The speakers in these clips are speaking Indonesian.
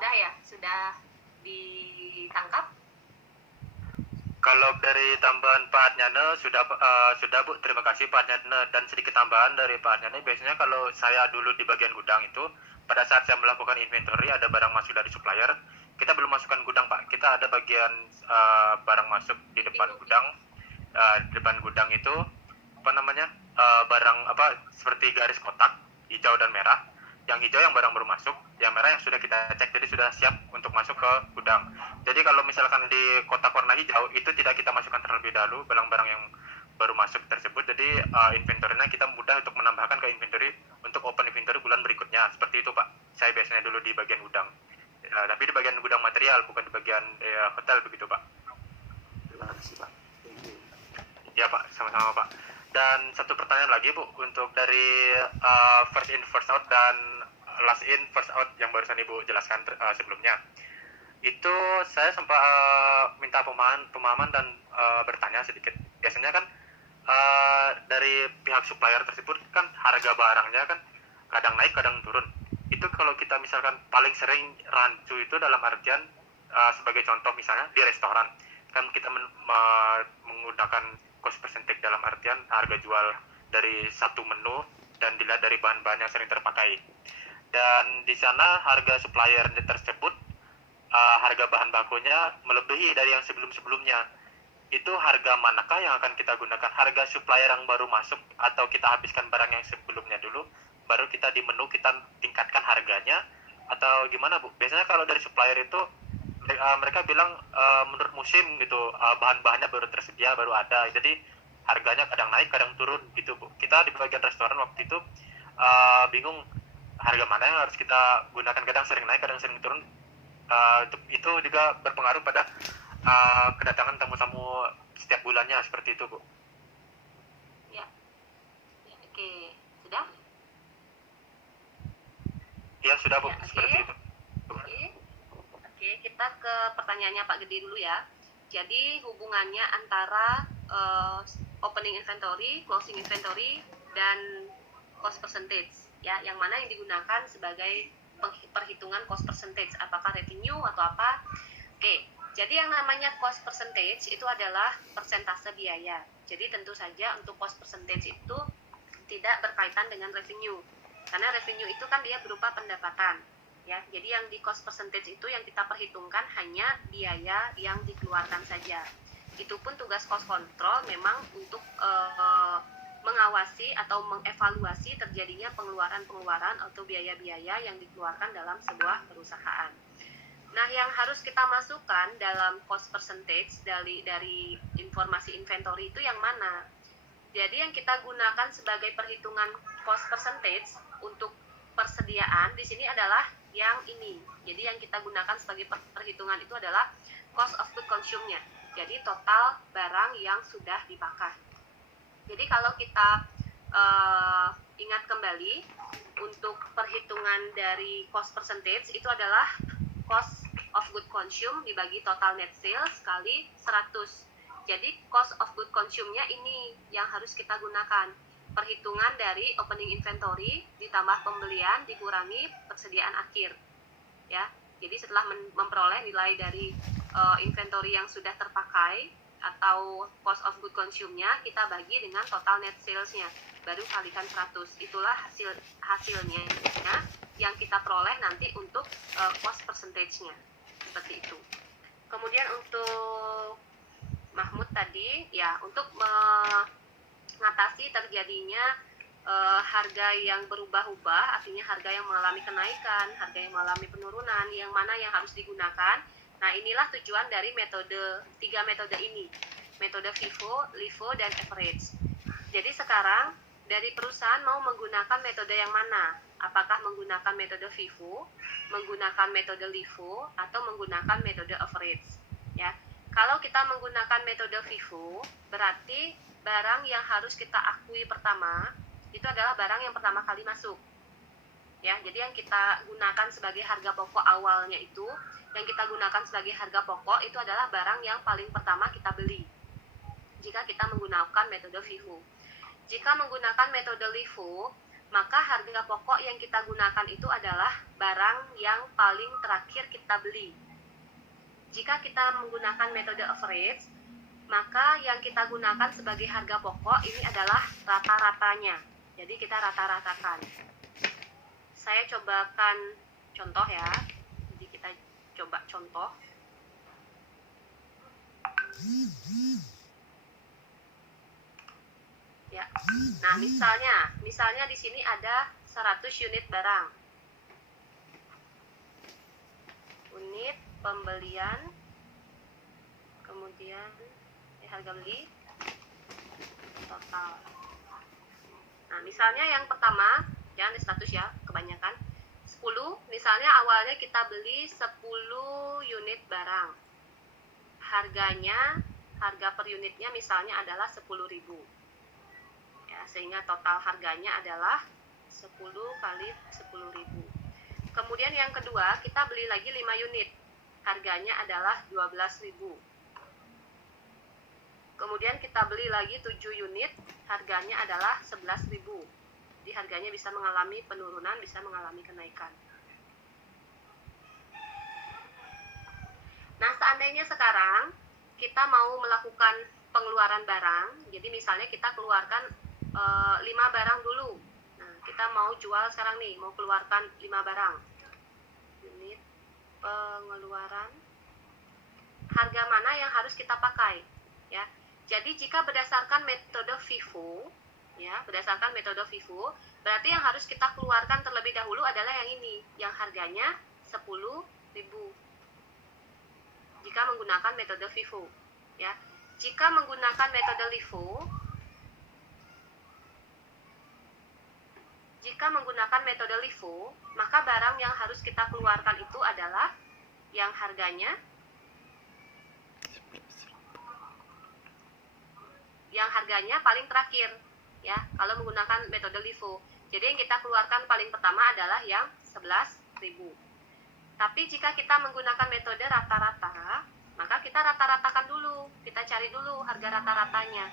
sudah ya, sudah ditangkap. Kalau dari tambahan Pak Adnyana sudah Bu, terima kasih Pak Adnyana. Dan sedikit tambahan dari Pak Adnyana, biasanya kalau saya dulu di bagian gudang itu, pada saat saya melakukan inventory ada barang masuk dari supplier, kita belum masukkan gudang Pak, kita ada bagian barang masuk di depan gudang. Di depan gudang itu apa namanya, barang apa seperti garis kotak hijau dan merah. Yang hijau yang barang baru masuk, yang merah yang sudah kita cek, jadi sudah siap untuk masuk ke gudang. Jadi kalau misalkan di kotak warna hijau itu tidak kita masukkan terlebih dahulu barang-barang yang baru masuk tersebut. Jadi inventory-nya kita mudah untuk menambahkan ke inventory untuk open inventory bulan berikutnya. Seperti itu Pak. Saya biasanya dulu di bagian gudang. Tapi di bagian gudang material, bukan di bagian hotel begitu Pak. Terima kasih Pak. Ya Pak, sama-sama Pak. Dan satu pertanyaan lagi Bu, untuk dari first in first out dan last in first out yang barusan Ibu jelaskan sebelumnya. Itu saya sempat minta pemahaman dan bertanya sedikit. Biasanya kan dari pihak supplier tersebut kan harga barangnya kan kadang naik kadang turun. Itu kalau kita misalkan paling sering rancu itu dalam artian sebagai contoh misalnya di restoran kan kita menggunakan cost percentage dalam artian harga jual dari satu menu dan dilihat dari bahan-bahan yang sering terpakai. Dan di sana harga supplier tersebut harga bahan bakunya melebihi dari yang sebelum-sebelumnya. Itu harga manakah yang akan kita gunakan? Harga supplier yang baru masuk atau kita habiskan barang yang sebelumnya dulu, baru kita di menu kita tingkatkan harganya, atau gimana Bu? Biasanya kalau dari supplier itu mereka bilang menurut musim gitu, bahan-bahannya baru tersedia, baru ada, jadi harganya kadang naik kadang turun gitu Bu. Kita di bagian restoran waktu itu bingung harga mana yang harus kita gunakan, kadang sering naik kadang sering turun. Itu juga berpengaruh pada kedatangan tamu-tamu setiap bulannya, seperti itu Bu. Ya, oke. Sudah? Ya sudah Bu, Ya, seperti itu. Oke, kita ke pertanyaannya Pak Gede dulu ya. Jadi hubungannya antara opening inventory, closing inventory, dan cost percentage, ya, yang mana yang digunakan sebagai perhitungan cost percentage, apakah revenue atau apa. Oke, jadi yang namanya cost percentage itu adalah persentase biaya. Jadi tentu saja untuk cost percentage itu tidak berkaitan dengan revenue, karena revenue itu kan dia berupa pendapatan. Ya, jadi yang di cost percentage itu yang kita perhitungkan hanya biaya yang dikeluarkan saja. Itu pun tugas cost control memang untuk mengawasi atau mengevaluasi terjadinya pengeluaran-pengeluaran atau biaya-biaya yang dikeluarkan dalam sebuah perusahaan. Nah, yang harus kita masukkan dalam cost percentage dari informasi inventory itu yang mana? Jadi yang kita gunakan sebagai perhitungan cost percentage untuk persediaan di sini adalah yang ini. Jadi yang kita gunakan sebagai perhitungan itu adalah cost of goods consumed-nya. Jadi total barang yang sudah dipakai. Jadi kalau kita ingat kembali, untuk perhitungan dari cost percentage itu adalah cost of goods consumed dibagi total net sales kali 100. Jadi cost of goods consumed-nya ini yang harus kita gunakan. Perhitungan dari opening inventory ditambah pembelian dikurangi persediaan akhir, ya. Jadi setelah memperoleh nilai dari inventory yang sudah terpakai atau cost of good consume-nya, kita bagi dengan total net sales-nya, baru kalikan 100. Itulah hasilnya yang kita peroleh nanti untuk cost percentage-nya, seperti itu. Kemudian untuk Mahmud tadi, ya, untuk mengatasi terjadinya harga yang berubah-ubah, artinya harga yang mengalami kenaikan, harga yang mengalami penurunan, yang mana yang harus digunakan. Nah, inilah tujuan dari tiga metode ini, metode FIFO, LIFO, dan average. Jadi sekarang dari perusahaan mau menggunakan metode yang mana? Apakah menggunakan metode FIFO, menggunakan metode LIFO, atau menggunakan metode average? Ya, kalau kita menggunakan metode FIFO, berarti barang yang harus kita akui pertama itu adalah barang yang pertama kali masuk. Ya, jadi yang kita gunakan sebagai harga pokok awalnya itu, yang kita gunakan sebagai harga pokok itu adalah barang yang paling pertama kita beli. Jika kita menggunakan metode FIFO. Jika menggunakan metode LIFO, maka harga pokok yang kita gunakan itu adalah barang yang paling terakhir kita beli. Jika kita menggunakan metode average, maka yang kita gunakan sebagai harga pokok ini adalah rata-ratanya. Jadi kita rata-ratakan. Saya cobakan contoh ya. Jadi kita coba contoh. Ya. Nah, misalnya di sini ada 100 unit barang. Unit pembelian, kemudian harga beli total. Nah, misalnya yang pertama, jangan di 100 ya, kebanyakan 10, misalnya awalnya kita beli 10 unit barang. Harga per unitnya misalnya adalah 10.000. Ya, sehingga total harganya adalah 10 kali 10.000. Kemudian yang kedua, kita beli lagi 5 unit. Harganya adalah 12.000. Kemudian kita beli lagi 7 unit, harganya adalah 11.000. Jadi harganya bisa mengalami penurunan, bisa mengalami kenaikan. Nah, seandainya sekarang kita mau melakukan pengeluaran barang, jadi misalnya kita keluarkan 5 barang dulu. Nah, kita mau jual sekarang nih, mau keluarkan 5 barang. Unit pengeluaran. Harga mana yang harus kita pakai? Ya. Jadi jika berdasarkan metode FIFO, ya, berdasarkan metode FIFO, berarti yang harus kita keluarkan terlebih dahulu adalah yang ini, yang harganya 10.000. Jika menggunakan metode FIFO, ya. Jika menggunakan metode LIFO, maka barang yang harus kita keluarkan itu adalah yang harganya paling terakhir, ya, kalau menggunakan metode LIFO. Jadi yang kita keluarkan paling pertama adalah yang 11.000. Tapi jika kita menggunakan metode rata-rata, maka kita rata-ratakan dulu, kita cari dulu harga rata-ratanya.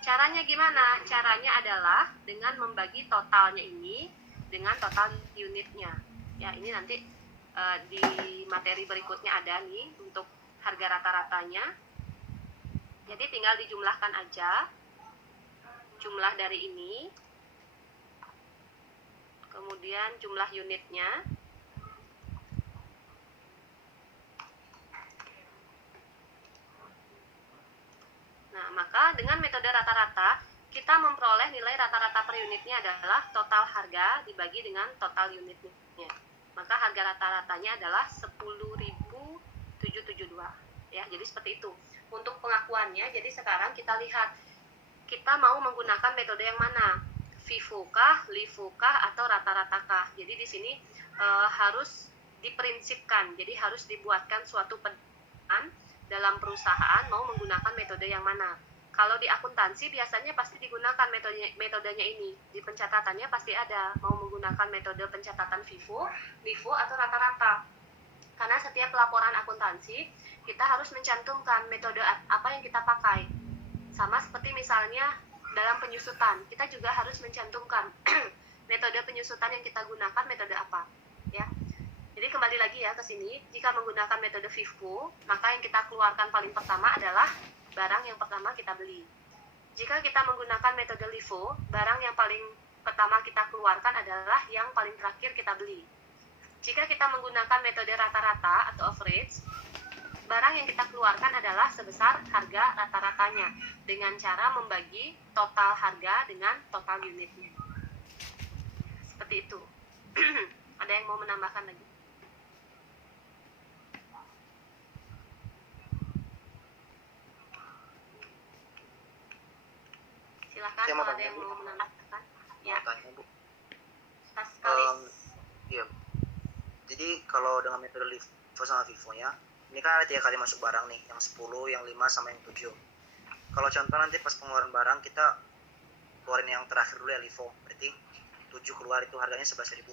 Caranya gimana? Caranya adalah dengan membagi totalnya ini dengan total unitnya. Ya, ini nanti di materi berikutnya ada nih untuk harga rata-ratanya. Jadi tinggal dijumlahkan aja jumlah dari ini, kemudian jumlah unitnya. Nah, maka dengan metode rata-rata, kita memperoleh nilai rata-rata per unitnya adalah total harga dibagi dengan total unitnya. Maka harga rata-ratanya adalah 10.772. Ya, jadi seperti itu. Untuk pengakuannya, jadi sekarang kita lihat, kita mau menggunakan metode yang mana? FIFO kah, LIFO kah, atau rata-rata kah? Jadi di sini harus diprinsipkan, jadi harus dibuatkan suatu pedoman dalam perusahaan mau menggunakan metode yang mana. Kalau di akuntansi biasanya pasti digunakan metodenya ini. Di pencatatannya pasti ada mau menggunakan metode pencatatan FIFO, LIFO, atau rata-rata. Karena setiap laporan akuntansi kita harus mencantumkan metode apa yang kita pakai. Sama seperti misalnya dalam penyusutan, kita juga harus mencantumkan metode penyusutan yang kita gunakan metode apa, ya. Jadi kembali lagi ya ke sini, jika menggunakan metode FIFO, maka yang kita keluarkan paling pertama adalah barang yang pertama kita beli. Jika kita menggunakan metode LIFO, barang yang paling pertama kita keluarkan adalah yang paling terakhir kita beli. Jika kita menggunakan metode rata-rata atau average, barang yang kita keluarkan adalah sebesar harga rata-ratanya dengan cara membagi total harga dengan total unitnya. Seperti itu. Ada yang mau menambahkan lagi? Silahkan kalau ada yang mau menambahkan. Ya. Mau tanya, Bu. Sekali. Iya. Jadi kalau dengan metode LIFO sama FIFO-nya, ini kan ada 3 kali masuk barang nih, yang 10, yang 5, sama yang 7. Kalau contoh nanti pas pengeluaran barang, kita keluarin yang terakhir dulu ya, LIFO. Berarti 7 keluar itu harganya 11.000.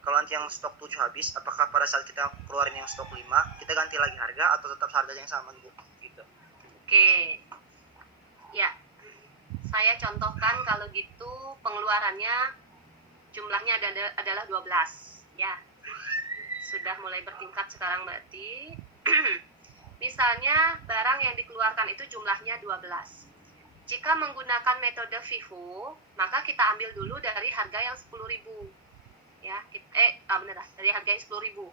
Kalau nanti yang stok 7 habis, apakah pada saat kita keluarin yang stok 5, kita ganti lagi harga atau tetap harganya yang sama, Bu? Gitu. Oke. Ya. Saya contohkan kalau gitu pengeluarannya jumlahnya adalah 12 ya. Sudah mulai bertingkat sekarang berarti. Misalnya barang yang dikeluarkan itu jumlahnya 12. Jika menggunakan metode FIFO, maka kita ambil dulu dari harga yang 10.000. Ya, dari harga yang 10.000.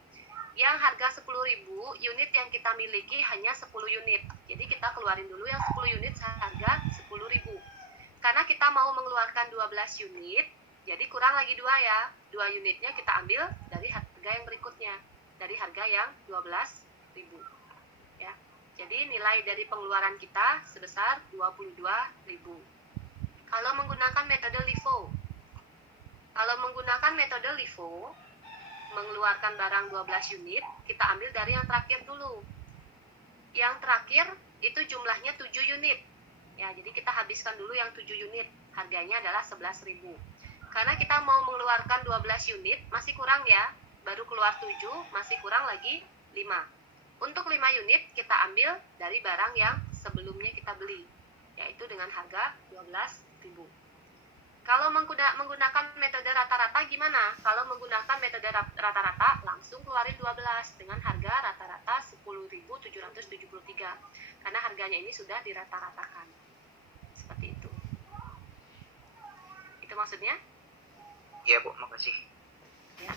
Yang harga 10.000, unit yang kita miliki hanya 10 unit. Jadi kita keluarin dulu yang 10 unit harga 10.000. Karena kita mau mengeluarkan 12 unit, jadi kurang lagi 2 ya. 2 unitnya kita ambil dari harga yang berikutnya, dari harga yang 12.000. Ya. Jadi nilai dari pengeluaran kita sebesar 22.000. Kalau menggunakan metode LIFO, mengeluarkan barang 12 unit, kita ambil dari yang terakhir dulu. Yang terakhir itu jumlahnya 7 unit. Ya, jadi kita habiskan dulu yang 7 unit. Harganya adalah 11.000. Karena kita mau mengeluarkan 12 unit, masih kurang ya. Baru keluar 7, masih kurang lagi 5. Untuk 5 unit kita ambil dari barang yang sebelumnya kita beli, yaitu dengan harga 12.000. Kalau menggunakan metode rata-rata gimana? Kalau menggunakan metode rata-rata, langsung keluarin 12 dengan harga rata-rata 10.773. Karena harganya ini sudah dirata-ratakan. Seperti itu. Itu maksudnya? Iya, Bu, makasih. Ya.